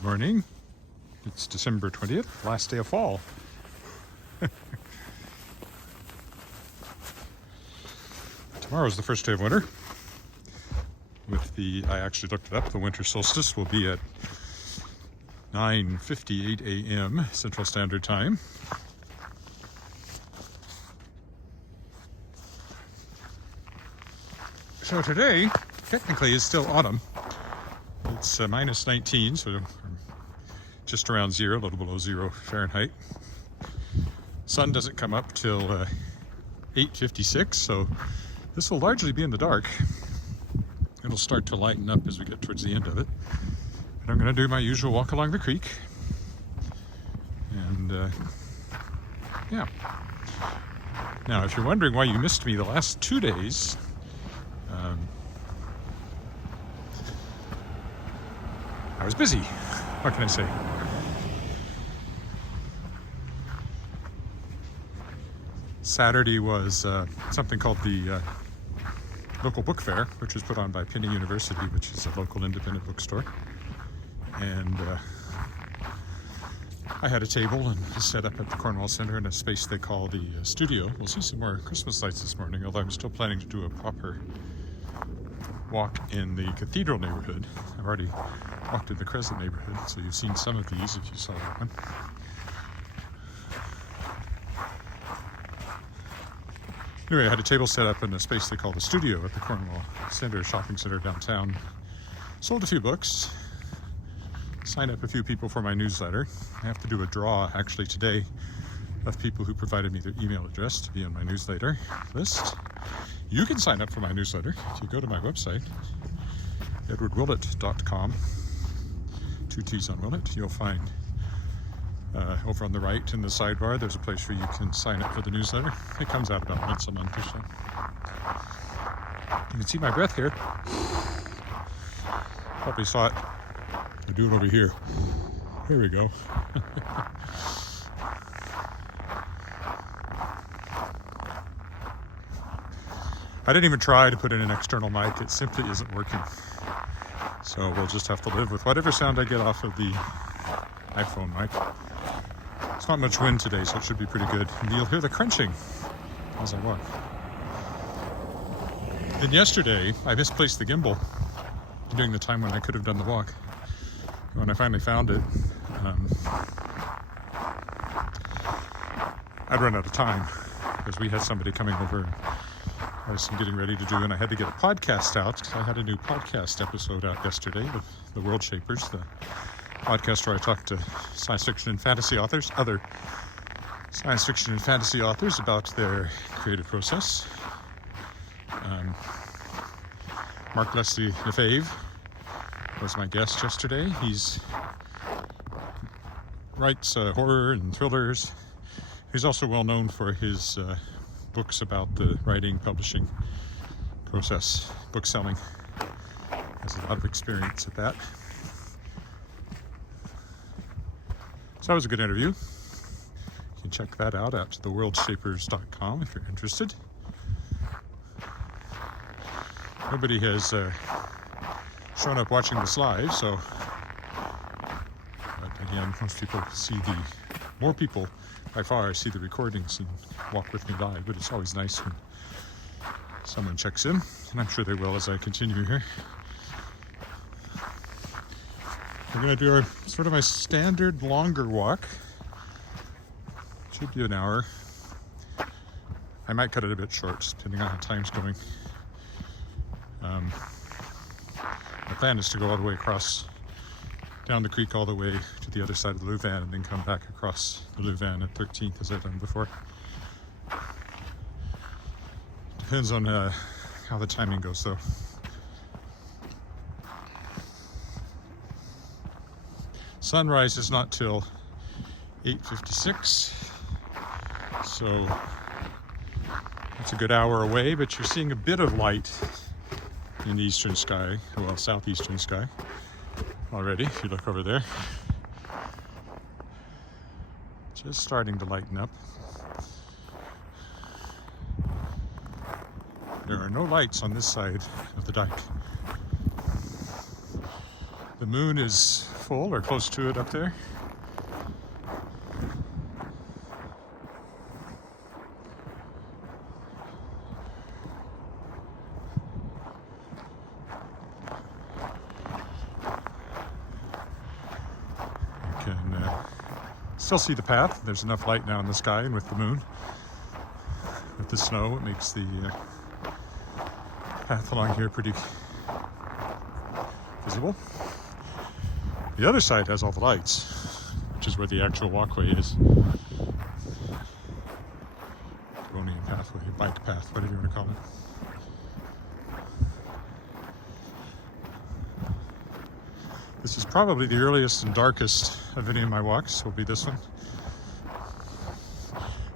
Good morning. It's December 20th, last day of fall. Tomorrow's the first day of winter. I actually looked it up, the winter solstice will be at 9:58 a.m. Central Standard Time. So today, technically, is still autumn. It's minus 19, so just around zero, a little below 0 Fahrenheit. Sun doesn't come up till 8:56, so this will largely be in the dark. It'll start to lighten up as we get towards the end of it. And I'm going to do my usual walk along the creek. And yeah. Now, if you're wondering why you missed me the last 2 days, I was busy. What can I say? Saturday was something called the local book fair, which was put on by Penny University, which is a local independent bookstore. And I had a table and set up at the Cornwall Center in a space they call the studio. We'll see some more Christmas lights this morning, although I'm still planning to do a proper walk in the Cathedral neighborhood. I've already walked in the Crescent neighborhood, so you've seen some of these if you saw that one. Anyway, I had a table set up in a space they call the studio at the Cornwall Center shopping center downtown. Sold a few books. Signed up a few people for my newsletter. I have to do a draw actually today of people who provided me their email address to be on my newsletter list. You can sign up for my newsletter if you go to my website, edwardwillett.com. 2 T's on Willett. You'll find over on the right in the sidebar, there's a place where you can sign up for the newsletter. It comes out about once a month or so. You can see my breath here. Probably saw it. I'll do it over here. Here we go. I didn't even try to put in an external mic. It simply isn't working. So we'll just have to live with whatever sound I get off of the iPhone mic. It's not much wind today, so it should be pretty good. And you'll hear the crunching as I walk. Then yesterday, I misplaced the gimbal during the time when I could have done the walk. When I finally found it, I'd run out of time because we had somebody coming over and I was getting ready to do, and I had to get a podcast out because I had a new podcast episode out yesterday with the World Shapers, the podcast where I talk to science fiction and fantasy authors, other science fiction and fantasy authors about their creative process. Mark Leslie Lefebvre was my guest yesterday. He's writes horror and thrillers. He's also well known for his books about the writing, publishing process, book selling. Has a lot of experience at that. So that was a good interview. You can check that out at theworldshapers.com if you're interested. Nobody has shown up watching this live, so but again, more people by far see the recordings and walk with me live, but it's always nice when someone checks in, and I'm sure they will as I continue here. We're going to do my standard longer walk. Should be an hour. I might cut it a bit short, depending on how time's going. My plan is to go all the way across, down the creek all the way to the other side of the Louvain, and then come back across the Louvain at 13th as I've done before. Depends on how the timing goes, though. Sunrise is not till 8:56, so it's a good hour away, but you're seeing a bit of light in the eastern sky, well, southeastern sky already, if you look over there. Just starting to lighten up. There are no lights on this side of the dike. The moon is full or close to it up there. You can still see the path. There's enough light now in the sky, and with the moon, with the snow, it makes the path along here pretty visible. The other side has all the lights, which is where the actual walkway is. Devonian pathway, bike path, whatever you want to call it. This is probably the earliest and darkest of any of my walks, will be this one.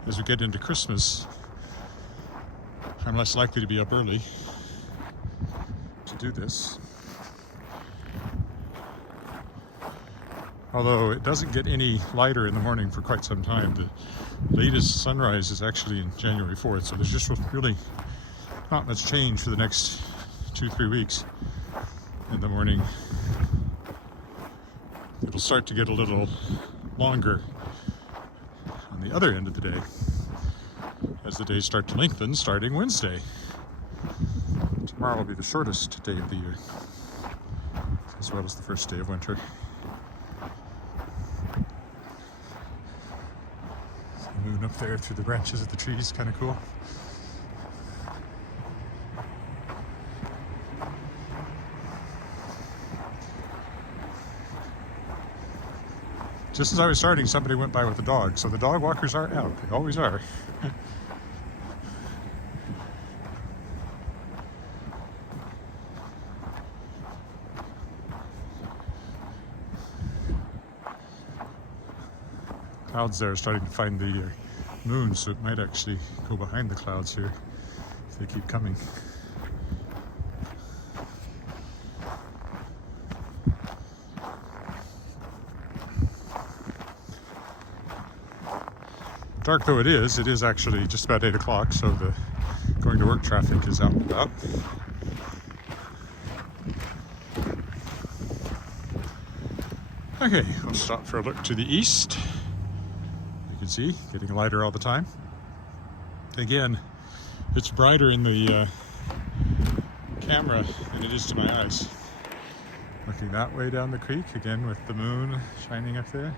As we get into Christmas, I'm less likely to be up early to do this. Although it doesn't get any lighter in the morning for quite some time. The latest sunrise is actually in January 4th, so there's just really not much change for the next 2-3 weeks in the morning. It'll start to get a little longer on the other end of the day as the days start to lengthen starting Wednesday. Tomorrow will be the shortest day of the year, as well as the first day of winter. The moon up there through the branches of the trees, kind of cool. Just as I was starting, somebody went by with a dog, so the dog walkers are out. They always are. Clouds there are starting to find the moon, so it might actually go behind the clouds here if they keep coming. Dark though it is actually just about 8 o'clock, so the going to work traffic is out and about. Okay, we'll stop for a look to the east. You can see, getting lighter all the time. Again, it's brighter in the camera than it is to my eyes. Looking that way down the creek, again with the moon shining up there.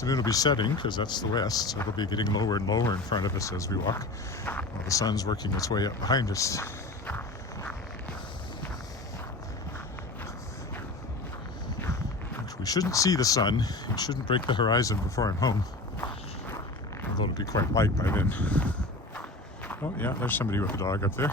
The moon will be setting because that's the west, so it'll be getting lower and lower in front of us as we walk, while the sun's working its way up behind us. We shouldn't see the sun. It shouldn't break the horizon before I'm home, although it'll be quite light by then. Oh yeah, there's somebody with a dog up there.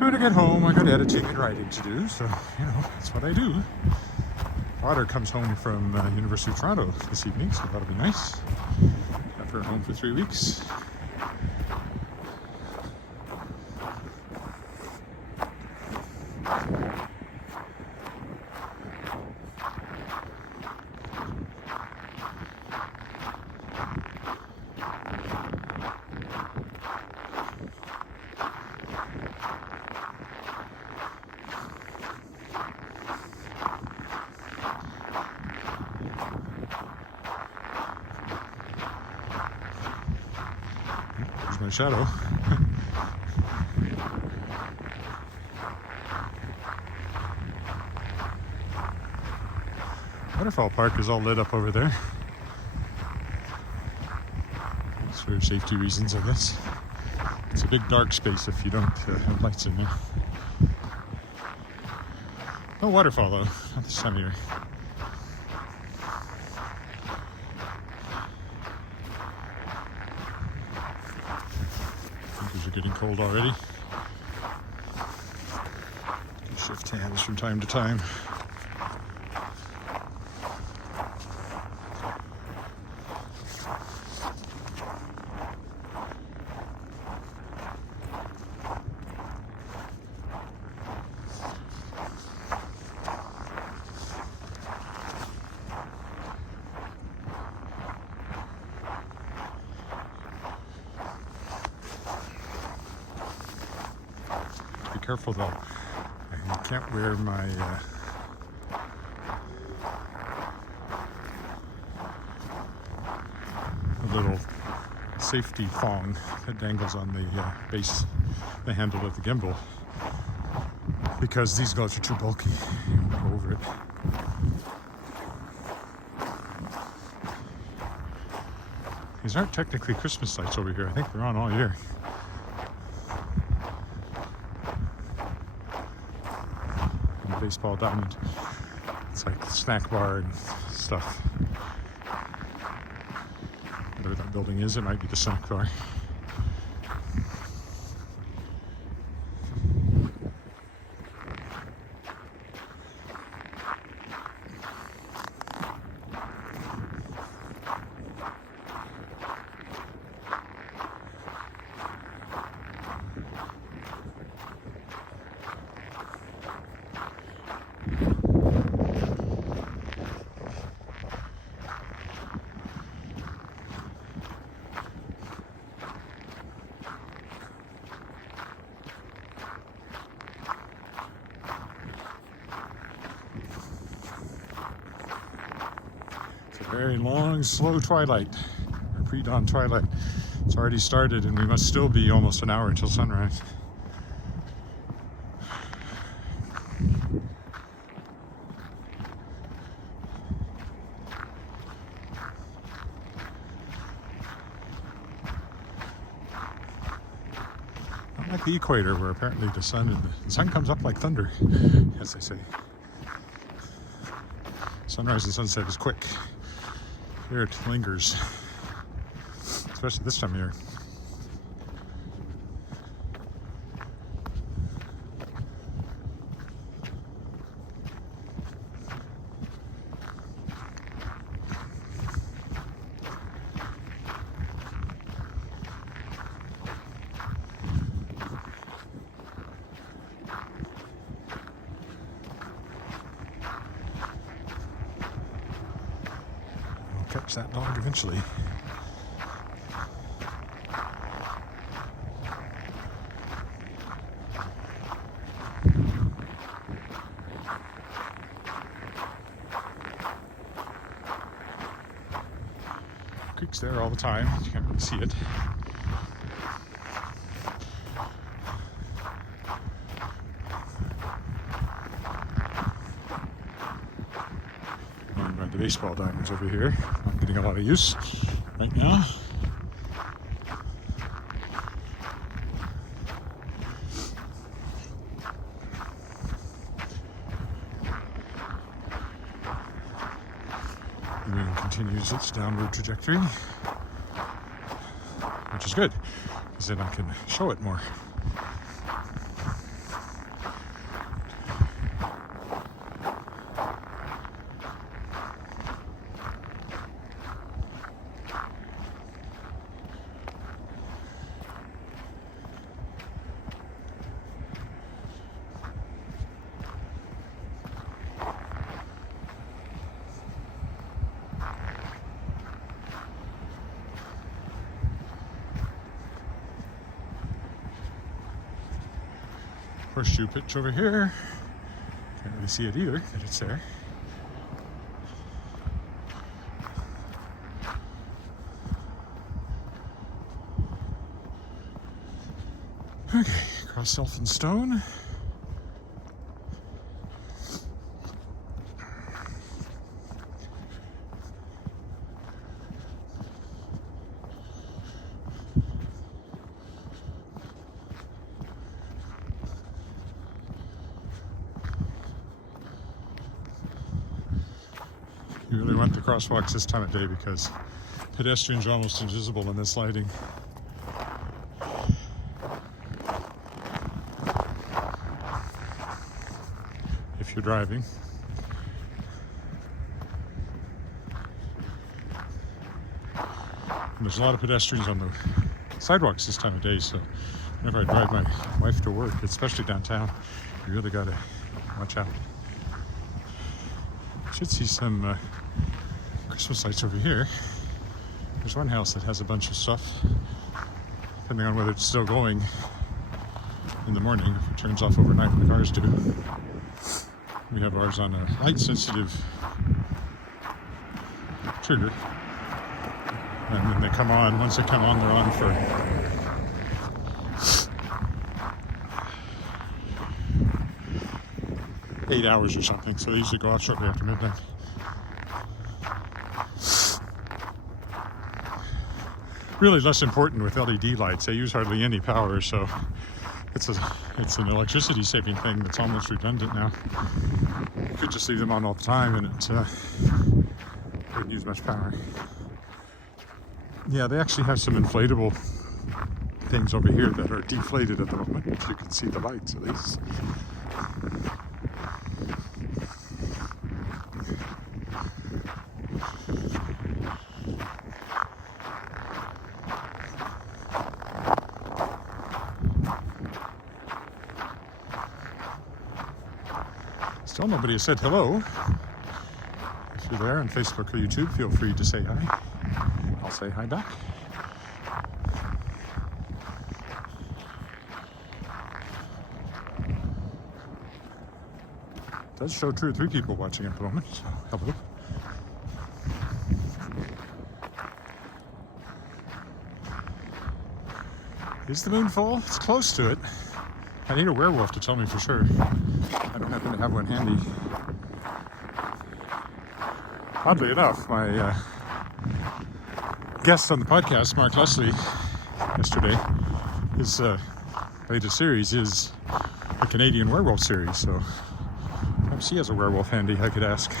When I get home, I got editing and writing to do, so, that's what I do. Daughter comes home from University of Toronto this evening, so that'll be nice. Have her home for 3 weeks. My shadow. Waterfall Park is all lit up over there. It's for safety reasons, I guess. It's a big dark space if you don't have lights in there. No waterfall though, not this time of year. Fingers are getting cold already. Shift hands from time to time. Be careful though. I can't wear my little safety thong that dangles on the base, the handle of the gimbal, because these gloves are too bulky. You won't go over it. These aren't technically Christmas lights over here. I think they're on all year. And the baseball diamond. It's like a snack bar and stuff. Whatever that building is, it might be the snack bar. Very long, slow twilight, or pre-dawn twilight. It's already started and we must still be almost an hour until sunrise. Not like the equator where apparently the sun comes up like thunder, as they say. Sunrise and sunset is quick. Here it lingers, especially this time of year. Catch that dog eventually. Creek's there all the time. You can't really see it. The baseball diamonds over here. Not getting a lot of use right now. The moon continues its downward trajectory, which is good, because then I can show it more. Horseshoe pitch over here. Can't really see it either, that it's there. Okay, across Elfin Stone. want the crosswalks this time of day because pedestrians are almost invisible in this lighting. If you're driving. And there's a lot of pedestrians on the sidewalks this time of day, so whenever I drive my wife to work, especially downtown, you really gotta watch out. Should see some Christmas lights over here. There's one house that has a bunch of stuff, depending on whether it's still going in the morning. If it turns off overnight like ours do. We have ours on a light sensitive trigger. And then they come on. Once they come on, they're on for eight hours or something. So they usually go off shortly after midnight. Really less important with LED lights. They use hardly any power, so it's an electricity saving thing that's almost redundant now. You could just leave them on all the time and it wouldn't use much power. Yeah, they actually have some inflatable things over here that are deflated at the moment. You can see the lights at least. Still nobody has said hello. If you're there on Facebook or YouTube, feel free to say hi. I'll say hi back. It does show 2 or 3 people watching at the moment, so hello. Is the moon full? It's close to it. I need a werewolf to tell me for sure. I don't happen to have one handy. Oddly enough, my guest on the podcast, Mark Leslie, yesterday, his latest series is a Canadian werewolf series, so perhaps he has a werewolf handy I could ask.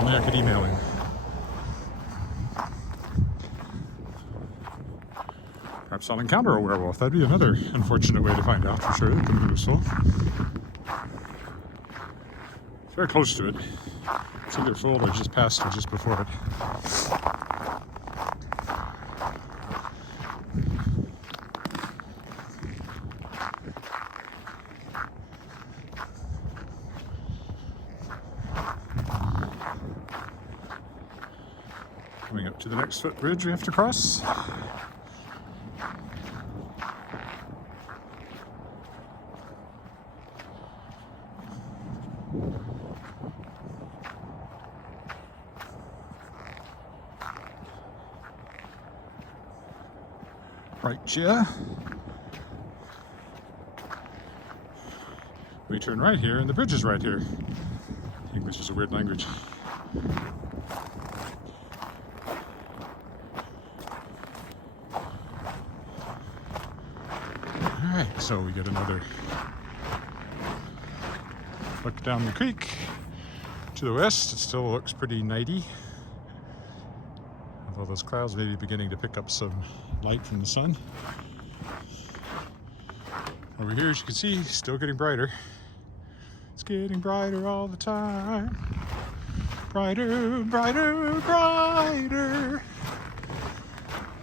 Only I could email him. Perhaps I'll encounter a werewolf. That'd be another unfortunate way to find out for sure that the moon was full. It's very close to it. It's either full or just past or just before it. Coming up to the next footbridge we have to cross. Right, yeah. We turn right here, and the bridge is right here. English is a weird language. Alright, so we get another look down the creek. To the west, it still looks pretty nighty. Although those clouds may be beginning to pick up some light from the sun. Over here, as you can see, still getting brighter. It's getting brighter all the time. Brighter, brighter, brighter.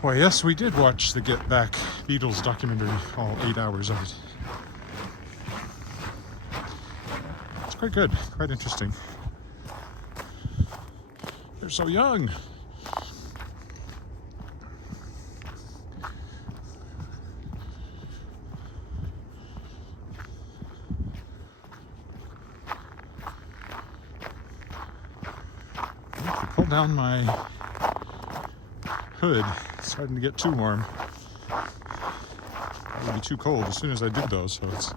Why, yes, we did watch the Get Back Beatles documentary, all 8 hours of it. It's quite good, quite interesting. They're so young. Pull down my hood. It's starting to get too warm. It would be too cold as soon as I did those, so it's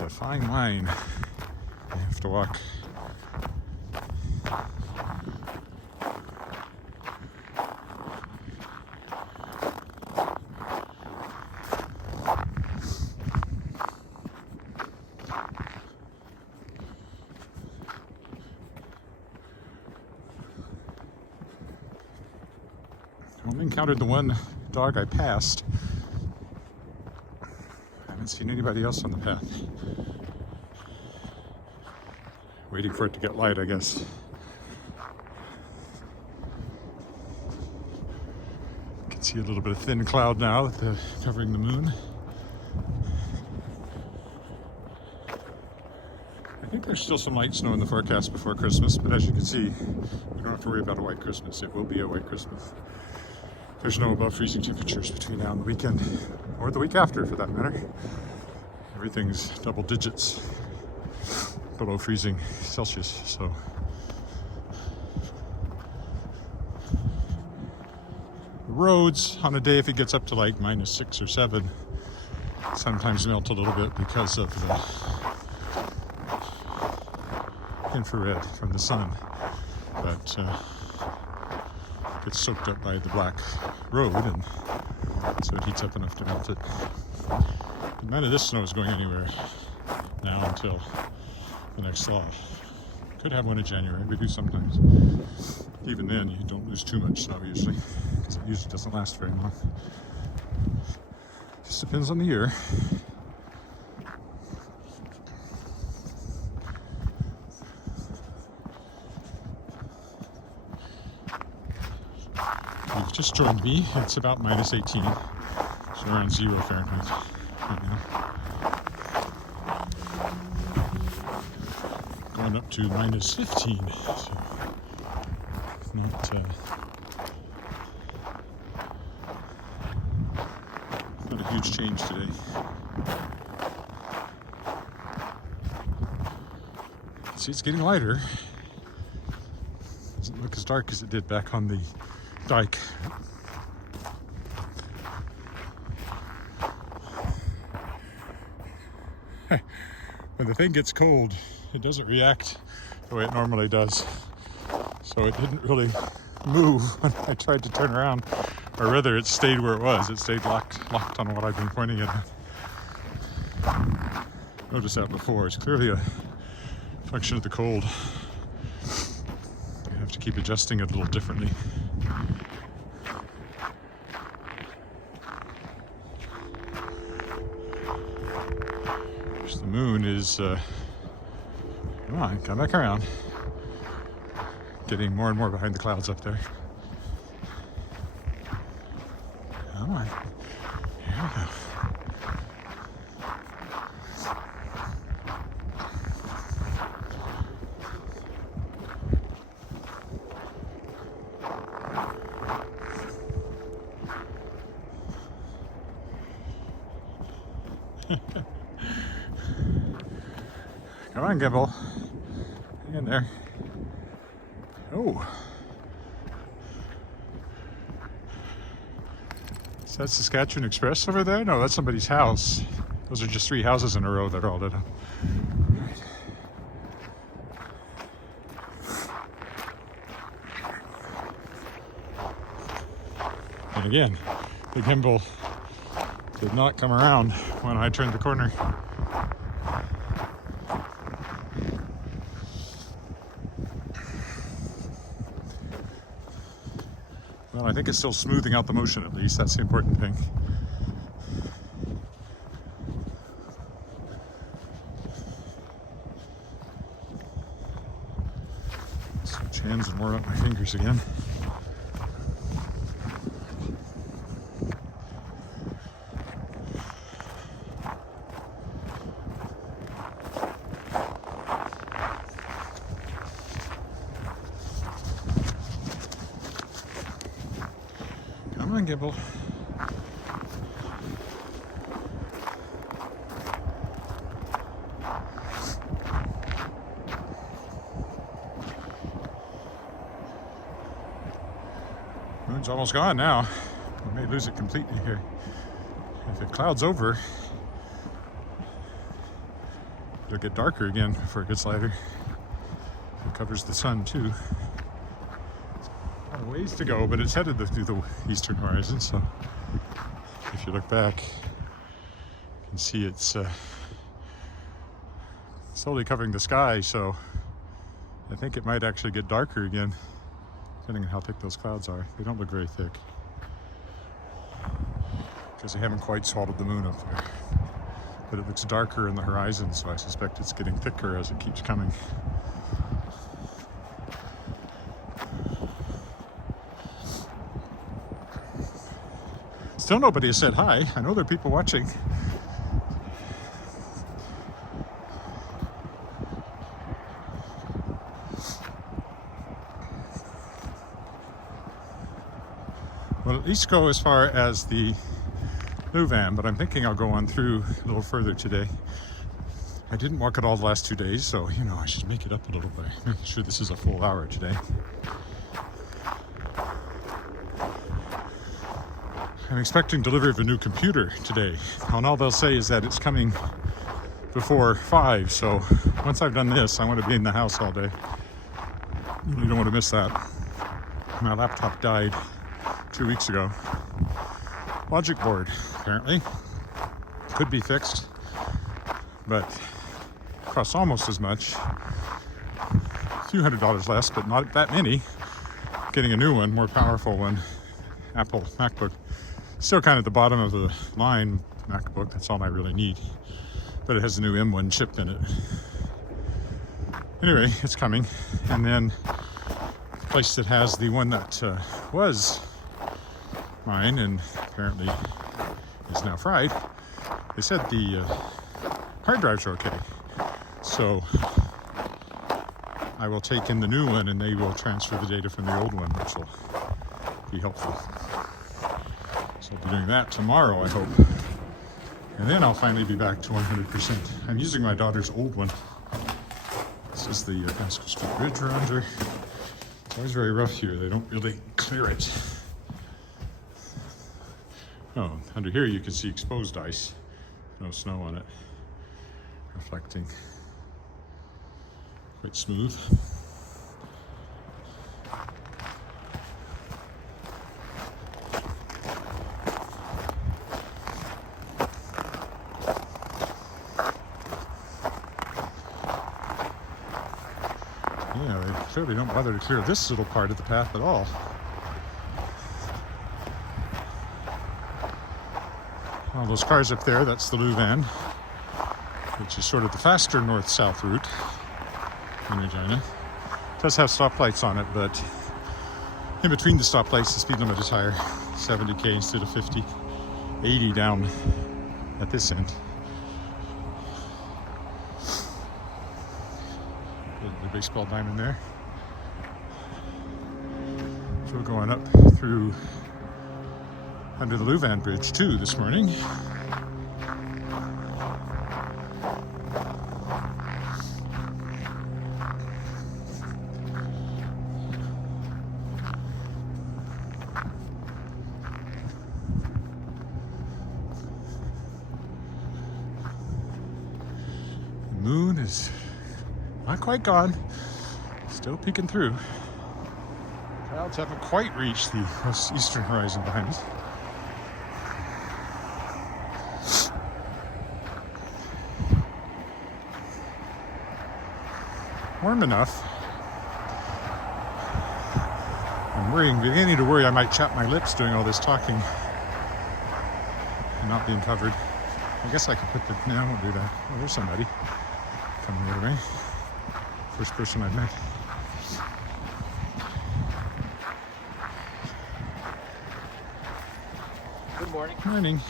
a fine line. I have to walk. Only encountered the one dog I passed. I haven't seen anybody else on the path. Waiting for it to get light, I guess. You can see a little bit of thin cloud now covering the moon. I think there's still some light snow in the forecast before Christmas, but as you can see, we don't have to worry about a white Christmas. It will be a white Christmas. There's no above freezing temperatures between now and the weekend, or the week after for that matter. Everything's double digits below freezing Celsius, so. The roads on a day, if it gets up to like -6 or 7, sometimes melt a little bit because of the infrared from the sun, but gets soaked up by the black road, and so it heats up enough to melt it. None of this snow is going anywhere now until the next thaw. Could have one in January, we do sometimes. Even then, you don't lose too much snow usually, because it usually doesn't last very long. Just depends on the year. You've just joined me. It's about -18, so around 0 Fahrenheit right now. Going up to -15, so not a huge change today. See, it's getting lighter. Doesn't look as dark as it did back on the dike. When the thing gets cold, it doesn't react the way it normally does. So it didn't really move when I tried to turn around, or rather it stayed where it was. It stayed locked on what I've been pointing at. Noticed that before. It's clearly a function of the cold. You have to keep adjusting it a little differently. The moon is, come on, come back around. Getting more and more behind the clouds up there. Come on, here we go. Come on, Gimbal. Hang in there. Oh. Is that Saskatchewan Express over there? No, that's somebody's house. Those are just 3 houses in a row that are all lit up. Right. And again, the gimbal did not come around when I turned the corner. Well, I think it's still smoothing out the motion at least. That's the important thing. Switch hands and warm up my fingers again. Come on, Gimbal. Moon's almost gone now. We may lose it completely here. If it clouds over, it'll get darker again before it gets lighter. It covers the sun too. A ways to go, but it's headed through the eastern horizon, so if you look back, you can see it's slowly covering the sky, so I think it might actually get darker again, depending on how thick those clouds are. They don't look very thick. because they haven't quite swallowed the moon up there. But it looks darker in the horizon, so I suspect it's getting thicker as it keeps coming. Still nobody has said hi. I know there are people watching. Well, at least go as far as the Louvain, but I'm thinking I'll go on through a little further today. I didn't walk it all the last 2 days, so you know I should make it up a little bit. Make sure this is a full hour today. I'm expecting delivery of a new computer today, and all they'll say is that it's coming before 5, so once I've done this, I want to be in the house all day. You don't want to miss that. My laptop died 2 weeks ago. Logic board, apparently. Could be fixed, but costs almost as much. A few $100s less, but not that many. Getting a new one, more powerful one, Apple MacBook. Still kind of the bottom of the line MacBook, that's all I really need. But it has a new M1 chip in it. Anyway, it's coming. And then the place that has the one that was mine and apparently is now fried, they said the hard drives are okay. So I will take in the new one and they will transfer the data from the old one, which will be helpful. So I'll be doing that tomorrow, I hope. And then I'll finally be back to 100%. I'm using my daughter's old one. This is the Wascana Creek Bridge around here. It's always very rough here. They don't really clear it. Oh, under here you can see exposed ice. No snow on it. Reflecting. Quite smooth. Yeah, they clearly don't bother to clear this little part of the path at all. All those cars up there, that's the Louvain, which is sort of the faster north-south route in Regina. It does have stoplights on it, but in between the stoplights, the speed limit is higher, 70k instead of 50, 80 down at this end. The baseball diamond there. So we're going up through under the Louvain Bridge too this morning. The moon is not quite gone, still peeking through. Clouds haven't quite reached the eastern horizon behind us. Warm enough. I'm beginning to worry I might chap my lips doing all this talking and not being covered. I guess I could put the, no, I won't do that. Oh, there's somebody coming the other way. First person I've met. Good morning. Morning.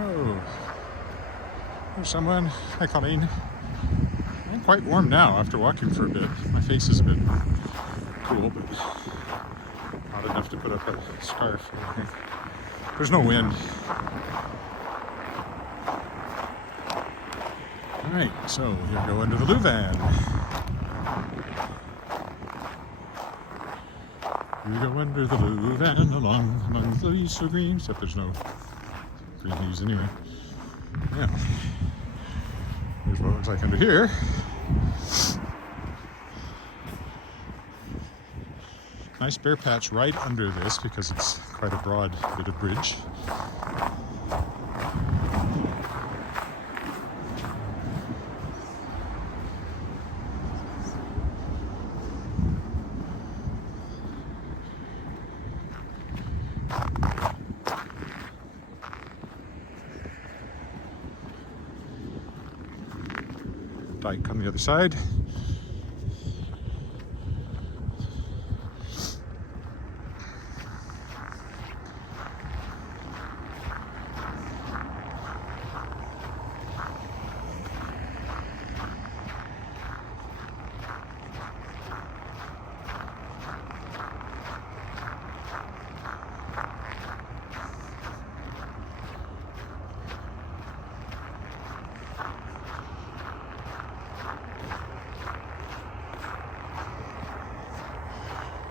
Oh, there's someone. Hi, Colleen. I'm quite warm now after walking for a bit. My face is a bit cool, but not enough to put up a scarf or anything. There's no wind. All right, so here we go into the Louvain. We go under the Louvain along among the leaves so green, except there's no green leaves anyway. Yeah. Here's what it looks like under here. Nice bare patch right under this because it's quite a broad bit of bridge. Dike on the other side.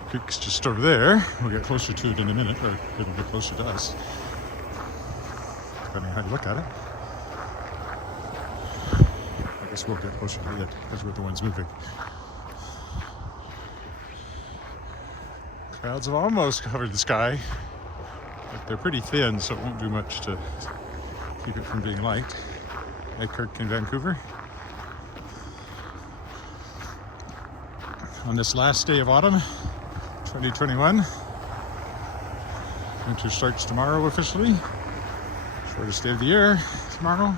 Creek's just over there. We'll get closer to it in a minute, or it'll get closer to us, depending on how you look at it. I guess we'll get closer to it because we're the ones moving. Clouds have almost covered the sky, but they're pretty thin, so it won't do much to keep it from being light. Kirk in Vancouver. On this last day of autumn, 2021. Winter starts tomorrow officially. Shortest day of the year tomorrow.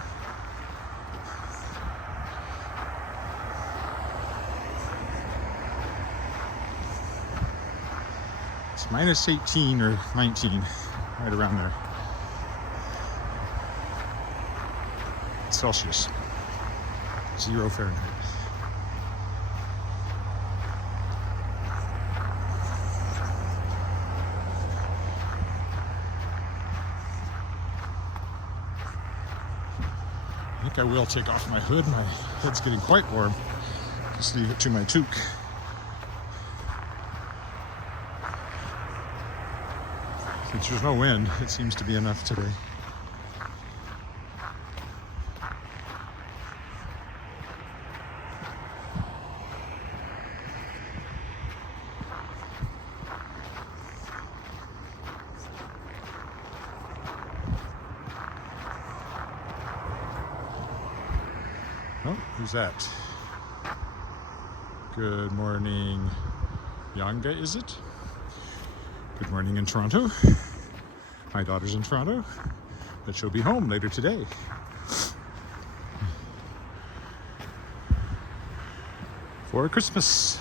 It's minus 18 or 19, right around there. Celsius. 0 Fahrenheit. I think I will take off my hood. My head's getting quite warm. Just leave it to my toque. Since there's no wind, it seems to be enough today. Oh, who's that? Good morning, Yanga, is it? Good morning in Toronto. My daughter's in Toronto, but she'll be home later today. For Christmas.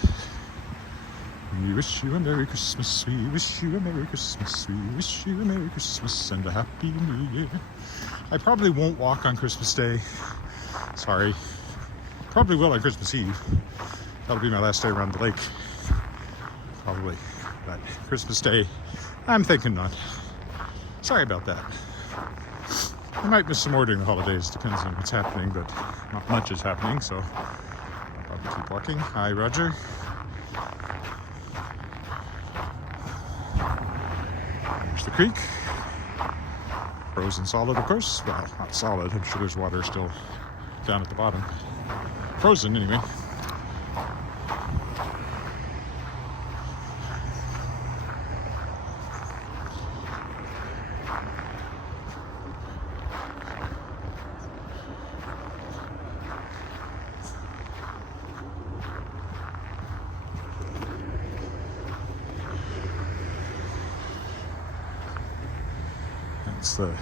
We wish you a Merry Christmas, we wish you a Merry Christmas, we wish you a Merry Christmas and a Happy New Year. I probably won't walk on Christmas Day. Sorry. Probably will on Christmas Eve. That'll be my last day around the lake. Probably. But Christmas Day, I'm thinking not. Sorry about that. I might miss some more during the holidays. Depends on what's happening, but not much is happening, so I'll probably keep walking. Hi, Roger. There's the creek. Frozen solid, of course. Well, not solid. I'm sure there's water still down at the bottom. Frozen, anyway. That's the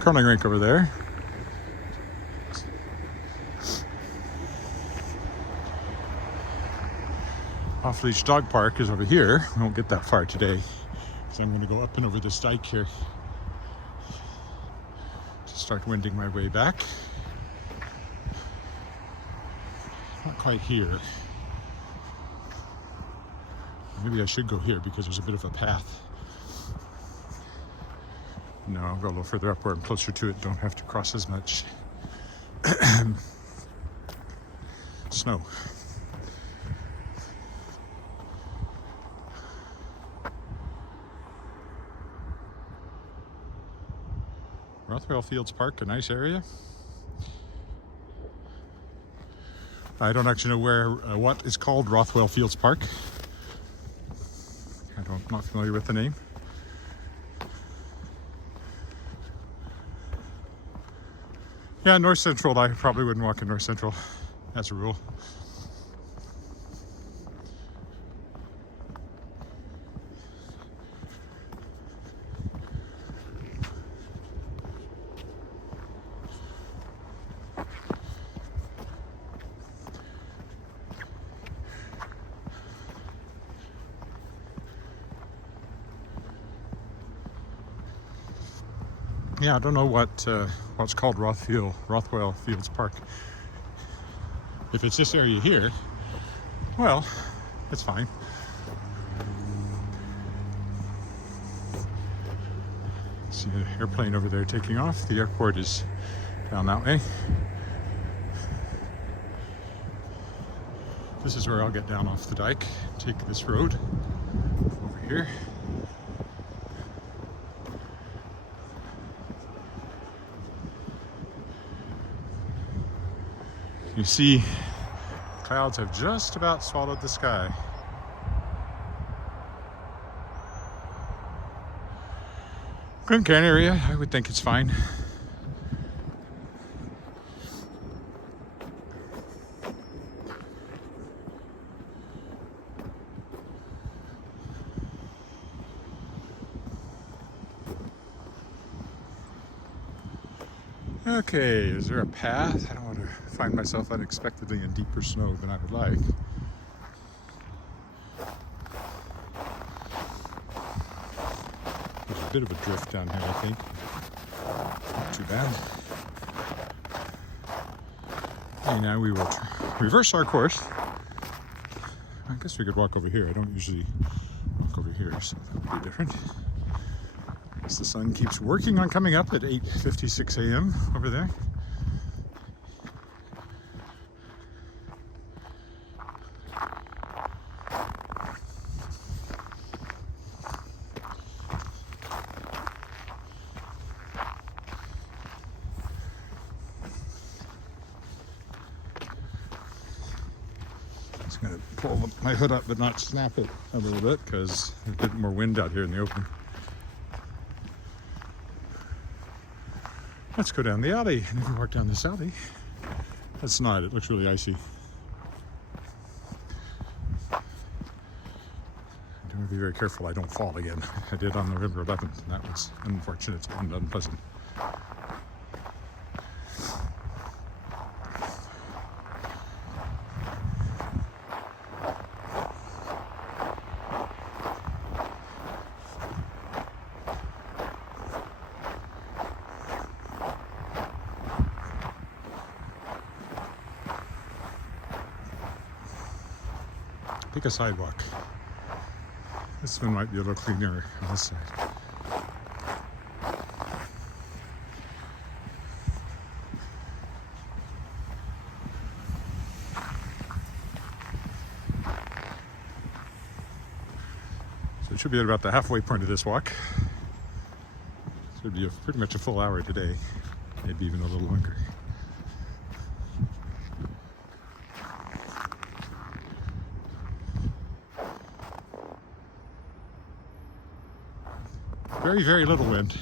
curling rink over there. Off-leash dog park is over here. We won't get that far today because I'm going to go up and over this dike here to start wending my way back. Not quite here. Maybe I should go here because there's a bit of a path. No, I'll go a little further up where I'm closer to it. Don't have to cross as much snow. Rothwell Fields Park, a nice area. I don't actually know where what is called Rothwell Fields Park. Not familiar with the name. Yeah, North Central, I probably wouldn't walk in North Central as a rule. Yeah, I don't know what's called Rothwell Fields Park. If it's this area here, well, it's fine. See an airplane over there taking off. The airport is down that way. This is where I'll get down off the dike, take this road over here. You see, clouds have just about swallowed the sky. Glen Cairn area, I would think it's fine. Okay, is there a path? I don't want to find myself unexpectedly in deeper snow than I would like. There's a bit of a drift down here, I think. Not too bad. Okay, now we will reverse our course. I guess we could walk over here. I don't usually walk over here, so that would be different. As the sun keeps working on coming up at 8:56 a.m. over there. Just going to pull my hood up but not snap it a little bit because there's a bit more wind out here in the open. Let's go down the alley. I never walked down this alley. That's not. It looks really icy. I want to be very careful I don't fall again. I did on November 11th, and that was unfortunate and unpleasant. Pick a sidewalk. This one might be a little cleaner on this side. So it should be at about the halfway point of this walk. Should be pretty much a full hour today, maybe even a little longer. Very, very little wind.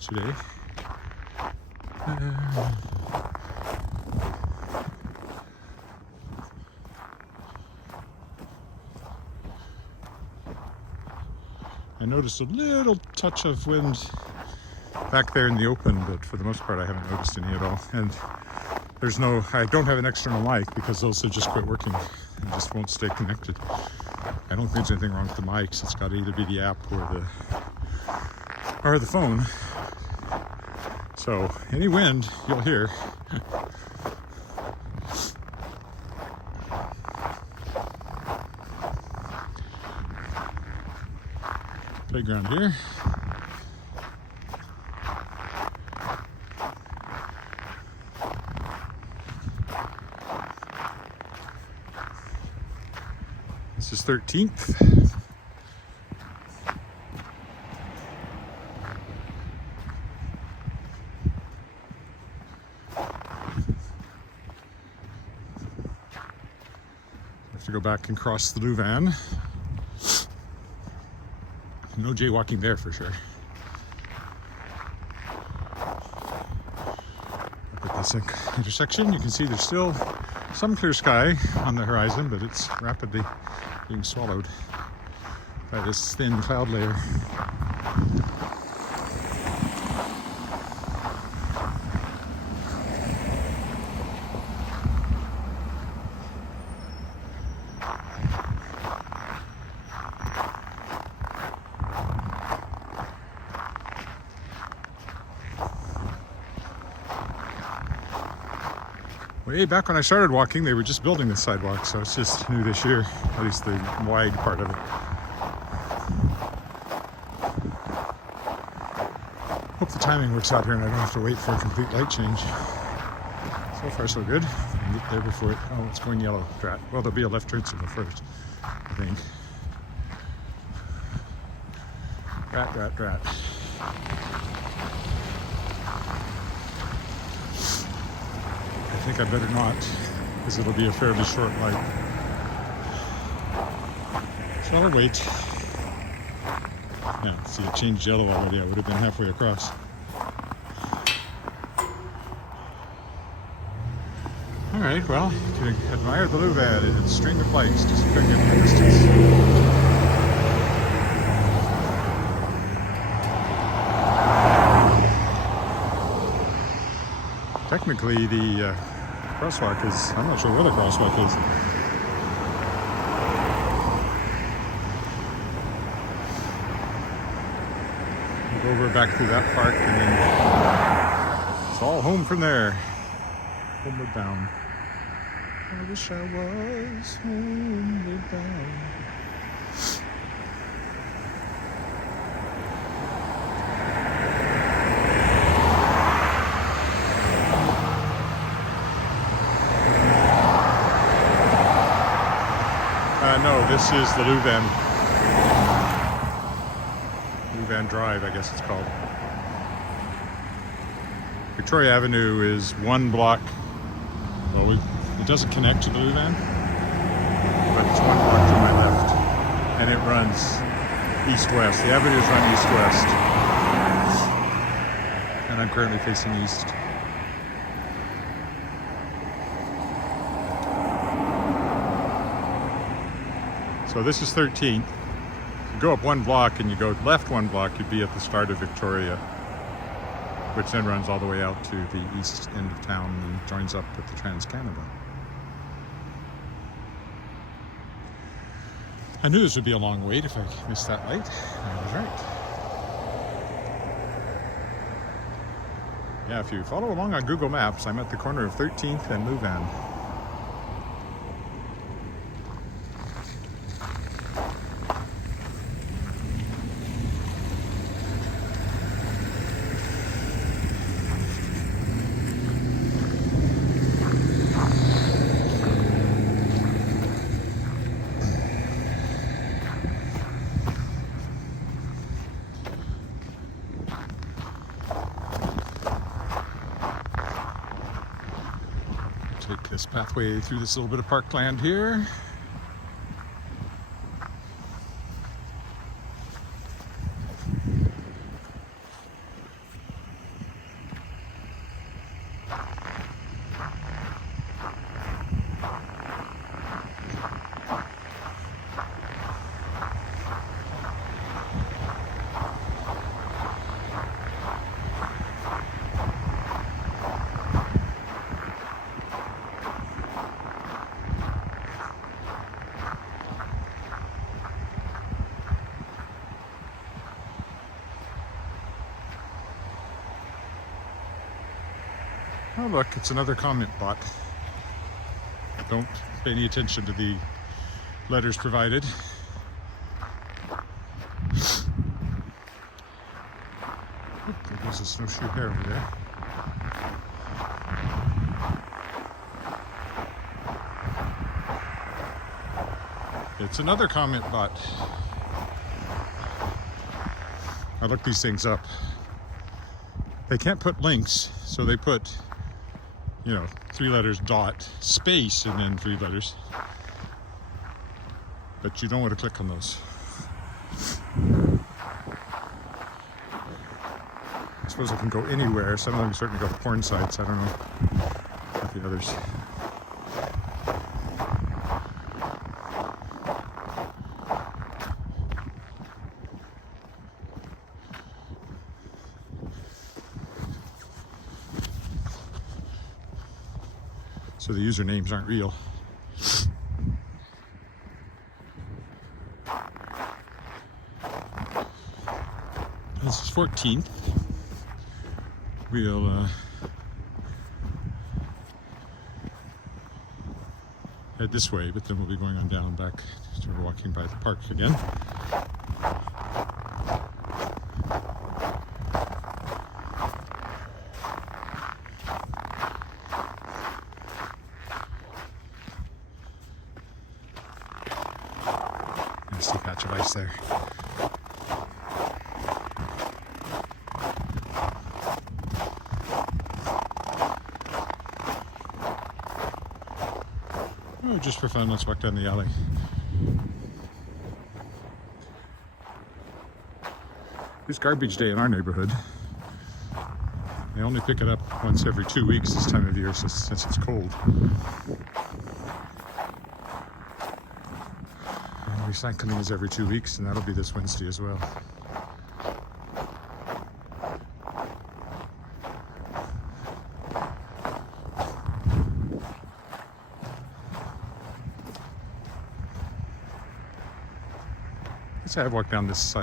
Today. I noticed a little touch of wind back there in the open, but for the most part I haven't noticed any at all. And I don't have an external mic because those have just quit working and just won't stay connected. I don't think there's anything wrong with the mics. It's got to either be the app or the phone. So any wind you'll hear. Playground here. This is 13th. go back and cross the Louvain. No jaywalking there for sure. Up at this intersection, you can see there's still some clear sky on the horizon, but it's rapidly being swallowed by this thin cloud layer. Way back when I started walking, they were just building the sidewalk, so it's just new this year, at least the wide part of it. Hope the timing works out here and I don't have to wait for a complete light change. So far so good. I'll get there before it, oh, it's going yellow, drat. Well, there'll be a left turn signal first, I think. Drat, drat, drat. I think I better not, because it'll be a fairly short light. So I'll wait. Yeah, see, it changed yellow already. I would have been halfway across. All right, well, you can admire the Louvain and its string of lights just quick in the distance. Technically, the crosswalk is, I'm not sure where the crosswalk is. We'll go over back through that park and then it's all home from there. Homeward bound. I wish I was homeward bound. No, this is the Louvain Drive, I guess it's called. Victoria Avenue is one block. Well, it doesn't connect to the Louvain, but it's one block to my left, and it runs east-west. The avenues run east-west, and I'm currently facing east. So this is 13th. You go up one block and you go left one block, you'd be at the start of Victoria, which then runs all the way out to the east end of town and joins up with the Trans-Canada. I knew this would be a long wait if I missed that light. I was right. Yeah, if you follow along on Google Maps, I'm at the corner of 13th and Louvain. Take this pathway through this little bit of parkland here. Oh look, it's another comment bot. Don't pay any attention to the letters provided. Oop, there goes a snowshoe hare over there. It's another comment bot. I look these things up. They can't put links, so they put, 3 letters dot space and then 3 letters. but you don't want to click on those. I suppose I can go anywhere. Some of them certainly go to porn sites. I don't know about the others. So the usernames aren't real. This is 14th. We'll head this way, but then we'll be going on down back, sort of walking by the park again. Nasty patch of ice there. Oh, just for fun, let's walk down the alley. It's garbage day in our neighborhood. They only pick it up once every 2 weeks this time of year since it's cold. And recycling is every 2 weeks, and that'll be this Wednesday as well. I've walked down this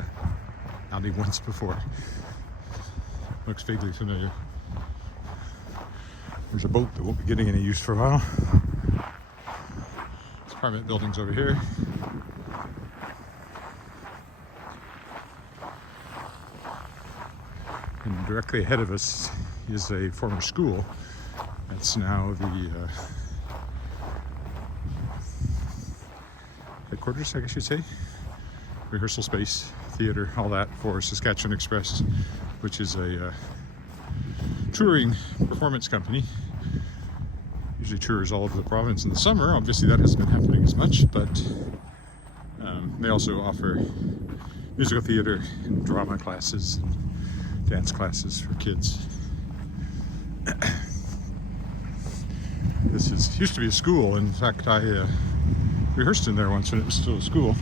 alley once before. Looks vaguely familiar. There's a boat that won't be getting any use for a while. There's apartment buildings over here. And directly ahead of us is a former school. That's now the headquarters, I guess you'd say. Rehearsal space, theater, all that for Saskatchewan Express, which is a touring performance company. Usually tours all over the province in the summer. Obviously that hasn't been happening as much, but they also offer musical theater and drama classes, dance classes for kids. This used to be a school. In fact, I rehearsed in there once when it was still a school.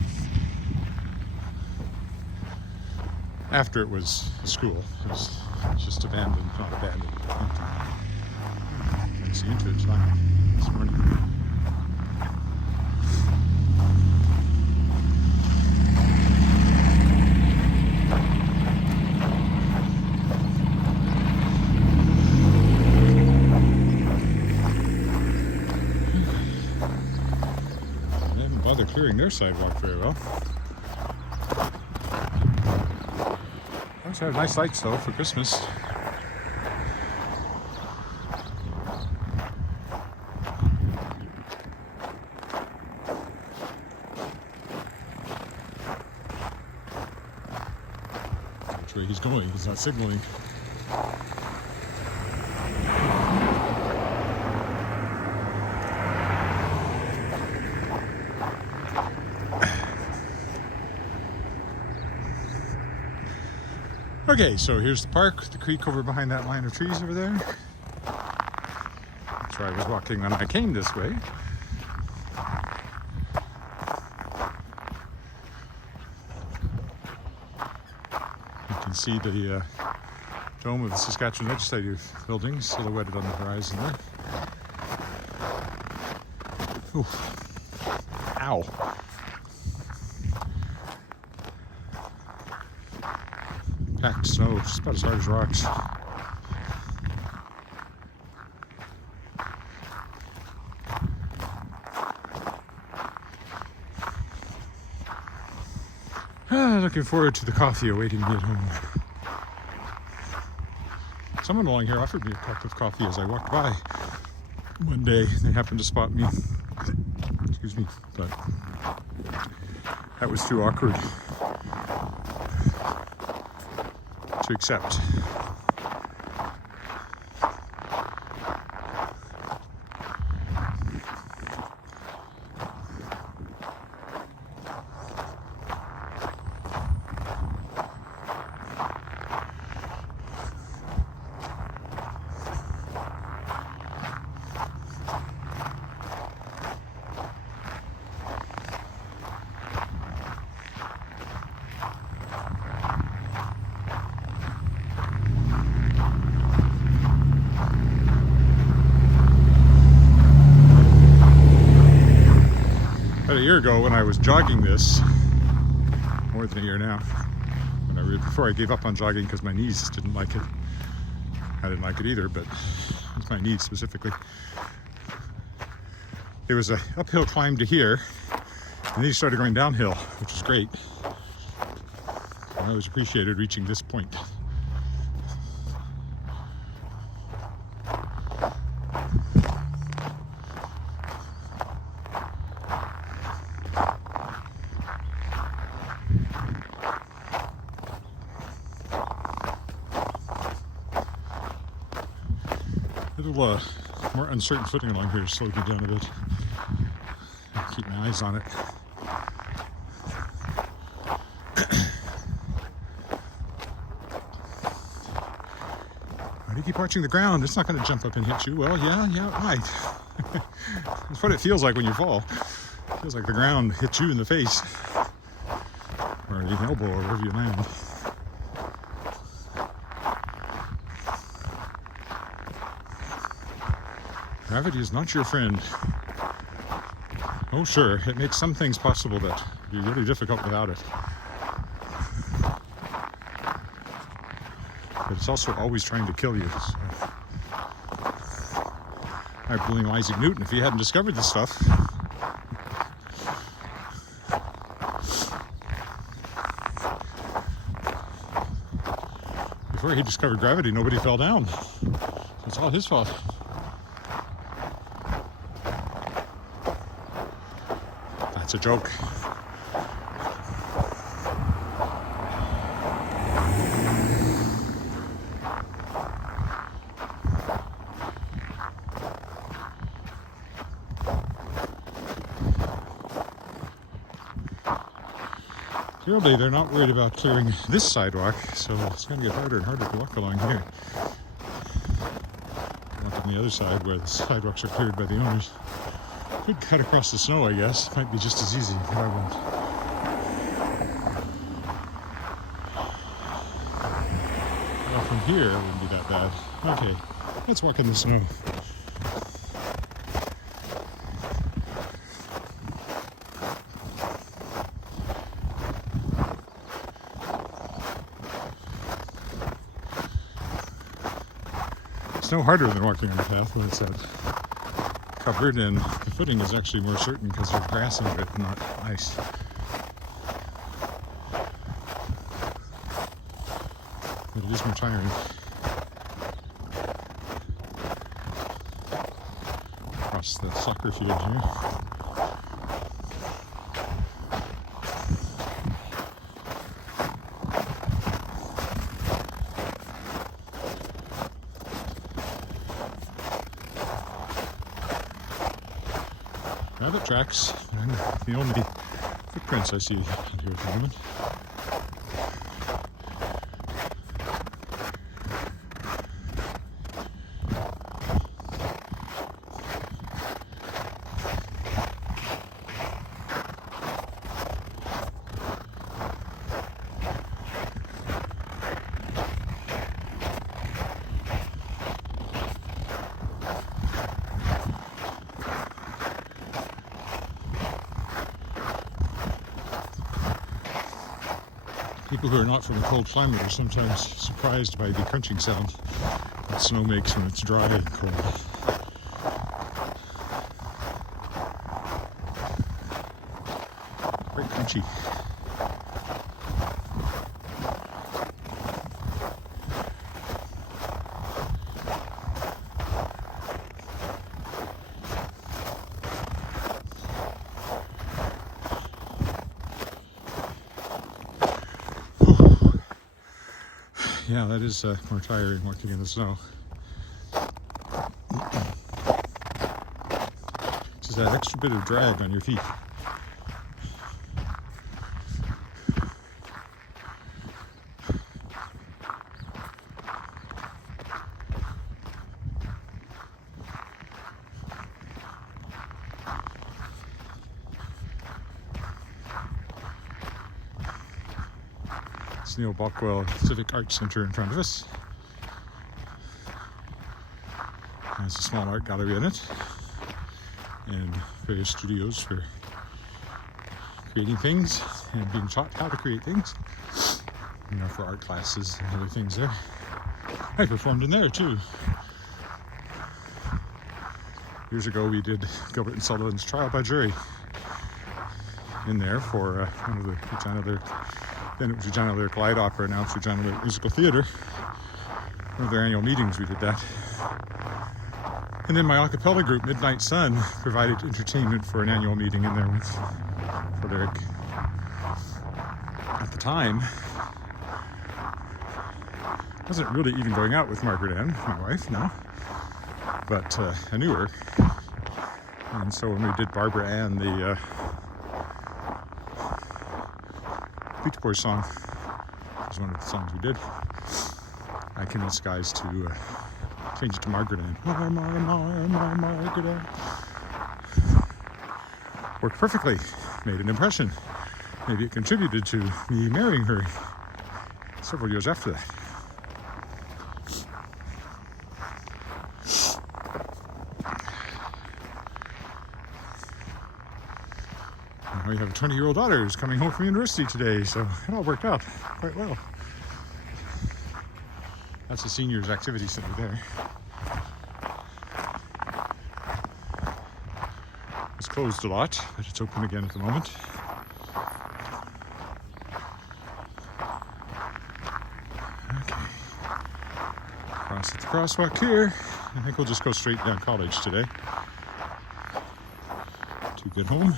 After it was a school, it was just abandoned, not abandoned. I see into it fine this morning. They haven't bothered clearing their sidewalk very well. They have nice lights though for Christmas. Which way he's going, he's not signaling. Okay, so here's the park, the creek over behind that line of trees over there. That's where I was walking when I came this way. You can see the dome of the Saskatchewan Legislative Building silhouetted on the horizon there. Ooh. Ow. Packed snow, just about as hard as rocks. Looking forward to the coffee awaiting me at home. Someone along here offered me a cup of coffee as I walked by one day. They happened to spot me. Excuse me, but that was too awkward to accept. ago when I was jogging this, more than a year now, before I gave up on jogging because my knees didn't like it. I didn't like it either, but it's my knees specifically. It was an uphill climb to here, and then you started going downhill, which is great. I always appreciated reaching this point. A little more uncertain footing along here slowed me down a bit. Keep my eyes on it. Why do you keep watching the ground? It's not going to jump up and hit you. Well, yeah, it might. That's what it feels like when you fall. It feels like the ground hits you in the face, or the elbow, or wherever you land. Gravity is not your friend. Oh, sure, it makes some things possible that would be really difficult without it. But it's also always trying to kill you. So. I believe Isaac Newton, if he hadn't discovered this stuff, before he discovered gravity, nobody fell down. It's all his fault. It's a joke. Clearly, they're not worried about clearing this sidewalk, so it's going to get harder and harder to walk along here. Walk on the other side where the sidewalks are cleared by the owners. Could cut across the snow, I guess. Might be just as easy, but I won't. Well, from here, it wouldn't be that bad. Okay, let's walk in the snow. It's no harder than walking on the path when it's covered, and the footing is actually more certain because there's grass under it, not ice. But it is more tiring. Across the soccer field here. Rabbit tracks, and the only footprints I see out here at the moment. People who are not from a cold climate are sometimes surprised by the crunching sound that snow makes when it's dry and cold. Very crunchy. Yeah, that is more tiring walking in the snow. Just that extra bit of drag on your feet. It's the old Balkwell Civic Arts Center in front of us. There's a small art gallery in it, and various studios for creating things and being taught how to create things, you know, for art classes and other things there. I performed in there too. Years ago we did Gilbert and Sullivan's Trial by Jury in there for one of the Regina Lyric, then it was Regina Lyric Light Opera, now it's Regina Lyric Musical Theatre. One of their annual meetings we did that. And then my a cappella group, Midnight Sun, provided entertainment for an annual meeting in there for Lyric. At the time, I wasn't really even going out with Margaret Ann, my wife, no. But I knew her. And so when we did Barbara Ann, the Beach Boys song, was one of the songs we did, I convinced guys to change it to Margaret Ann. My Margaret Ann. Worked perfectly, made an impression. Maybe it contributed to me marrying her several years after that. We have a 20-year-old daughter who's coming home from university today, so it all worked out quite well. That's the seniors' activity center there. It's closed a lot, but it's open again at the moment. Okay. Cross at the crosswalk here. I think we'll just go straight down College today to get home.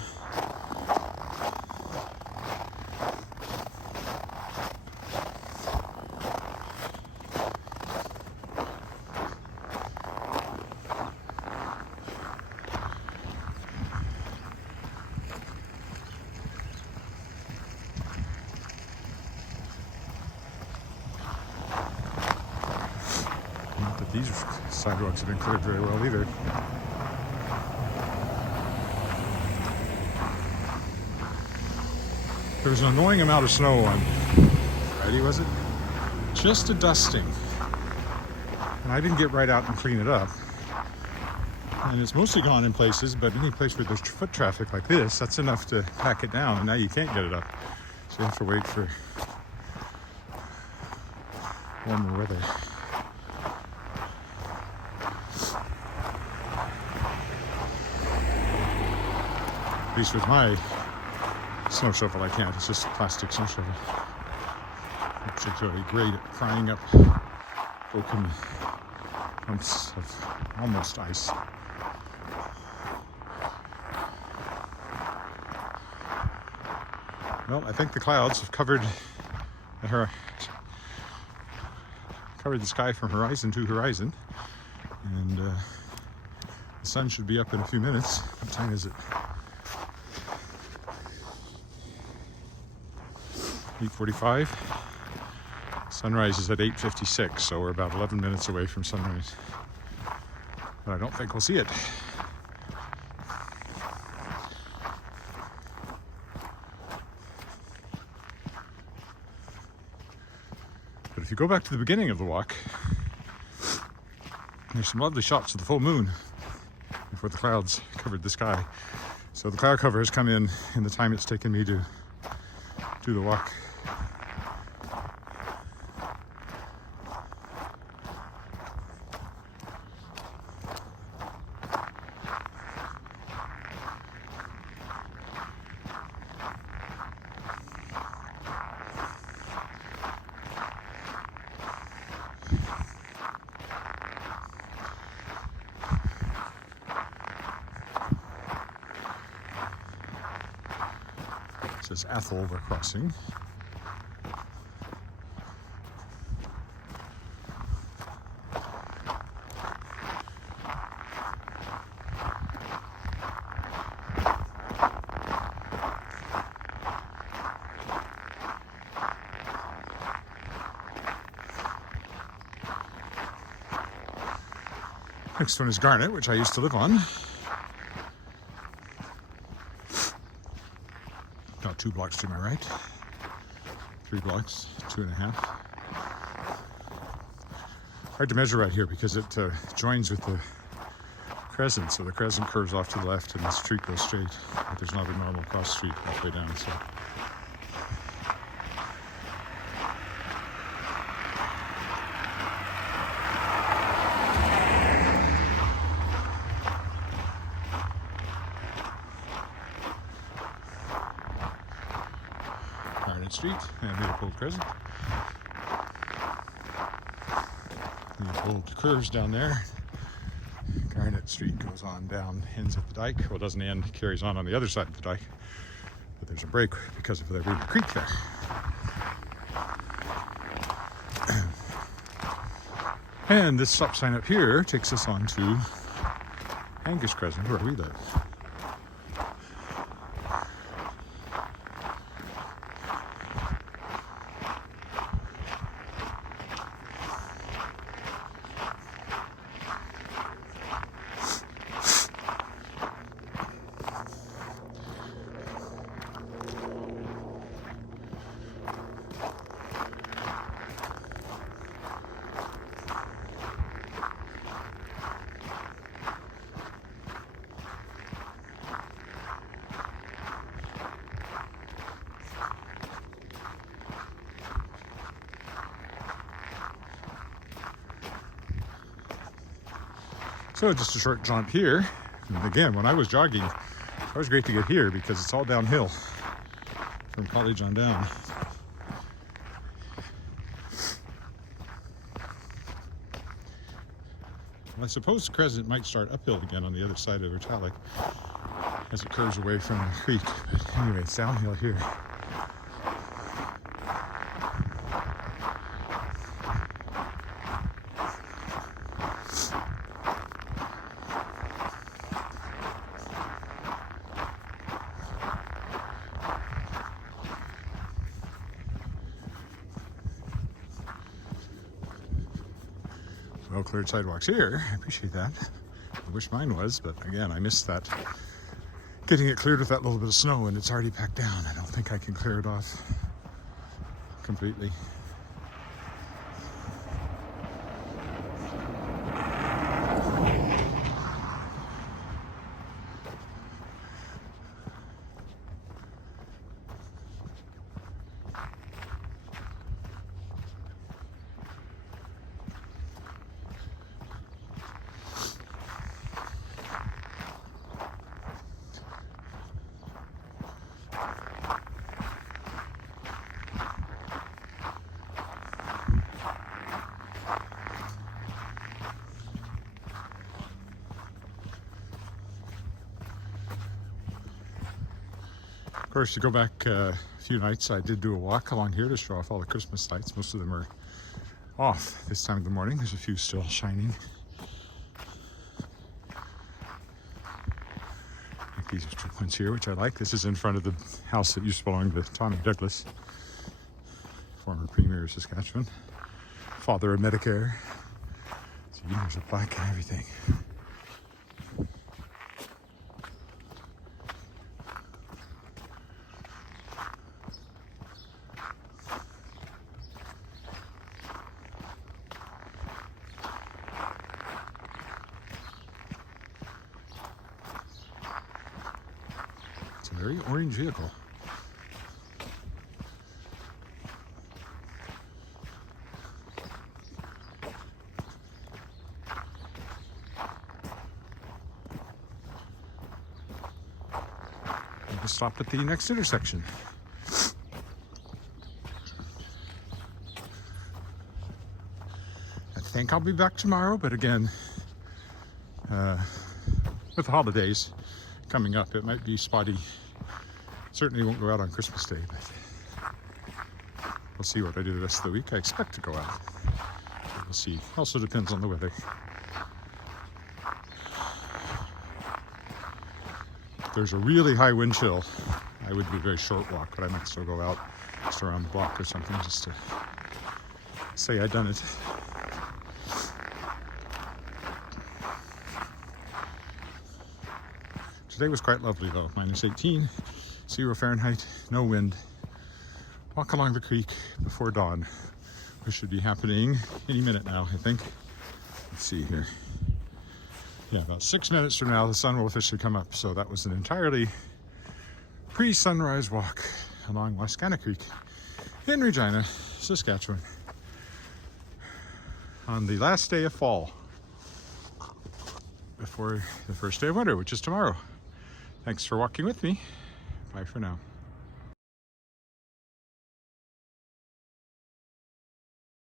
Not that these sidewalks have been cleared very well either. There was an annoying amount of snow on Friday, was it? Just a dusting. And I didn't get right out and clean it up. And it's mostly gone in places, but any place where there's foot traffic like this, that's enough to pack it down, and now you can't get it up. So you have to wait for warmer weather. At least with my snow shovel I can't. It's just a plastic snow shovel. Not particularly great at prying up broken clumps of almost ice. Well, I think the clouds have covered the sky from horizon to horizon, and the sun should be up in a few minutes. What time is it? 8:45. Sunrise is at 8:56, so we're about 11 minutes away from sunrise. But I don't think we'll see it. But if you go back to the beginning of the walk, there's some lovely shots of the full moon before the clouds covered the sky. So the cloud cover has come in the time it's taken me to do the walk. It says Athol we're crossing. Next one is Garnet, which I used to live on. About 2 blocks to my right. 3 blocks, 2.5. Hard to measure right here because it joins with the crescent, so the crescent curves off to the left and the street goes straight, but there's not a normal cross street halfway down. So Street and Leopold Crescent. Leopold curves down there. Garnet Street goes on down, ends at the dike. Well, it doesn't end, carries on the other side of the dike. But there's a break because of the Regina Creek there. And this stop sign up here takes us on to Angus Crescent, where we live. So just a short jaunt here. And again, when I was jogging, it was great to get here because it's all downhill from College on down. I suppose the crescent might start uphill again on the other side of Italic as it curves away from the creek. But anyway, it's downhill here. Well cleared sidewalks here. I appreciate that. I wish mine was, but again, I missed that. Getting it cleared with that little bit of snow, and it's already packed down. I don't think I can clear it off completely. Of course, to go back a few nights, I did do a walk along here to show off all the Christmas lights. Most of them are off this time of the morning. There's a few still shining. Like these ones here, which I like. This is in front of the house that used to belong to Tommy Douglas, former Premier of Saskatchewan, father of Medicare. See, there's a plaque and everything. Very orange vehicle. We stopped at the next intersection. I think I'll be back tomorrow, but again, with the holidays coming up, it might be spotty. Certainly won't go out on Christmas Day, but we'll see what I do the rest of the week. I expect to go out. We'll see. Also depends on the weather. If there's a really high wind chill, I would do a very short walk, but I might still go out just around the block or something just to say I'd done it. Today was quite lovely though, -18. 0 Fahrenheit, no wind. Walk along the creek before dawn, which should be happening any minute now, I think. Let's see here. yeah, about 6 minutes from now, the sun will officially come up. So that was an entirely pre-sunrise walk along Wascana Creek in Regina, Saskatchewan, on the last day of fall before the first day of winter, which is tomorrow. Thanks for walking with me. Bye for now.